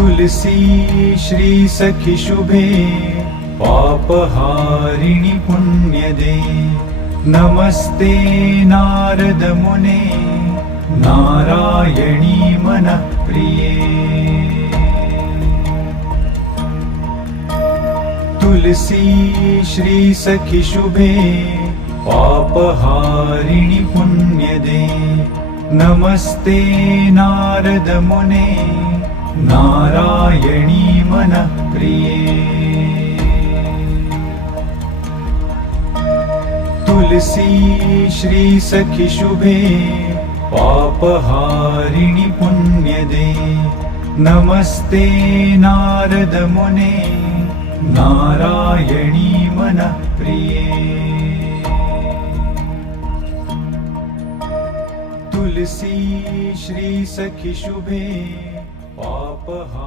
तुलसी श्री सखी शुभे पापहारिणि पुण्यदे नमस्ते नारद मुने नारायणी मनः प्रिये तुलसी श्री सखी शुभे पापहारिणि पुण्यदे नमस्ते नारद मुने नारायणी मनः प्रिये तुलसी श्री सखी शुभे पापहारिणि पुण्यदे नमस्ते नारद मुने नारायणी मनः प्रिये तुलसी श्री सखी शुभे पापहारिणि